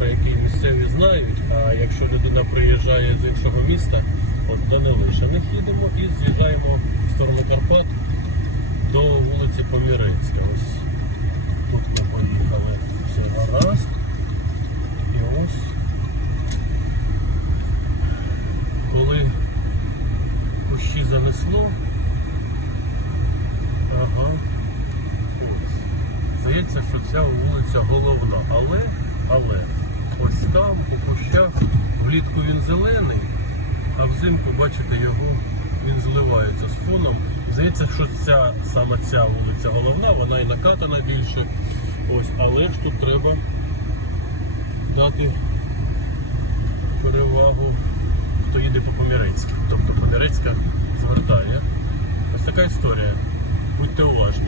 про який місцеві знають, а якщо людина приїжджає з іншого міста, от до Нелишиних їдемо і з'їжджаємо в сторону Карпат до вулиці Помірецька. Ось тут ми поїхали все гаразд. І ось коли кущі занесло. Ага. Здається, що ця вулиця головна, але, але влітку він зелений, а взимку, бачите, його він зливається з фоном. Здається, що ця саме ця вулиця головна, вона і накатана більше. Ось, але ж тут треба дати перевагу, хто їде по Помірецьку. Тобто Помірецька звертає. Ось така історія. Будьте уважні.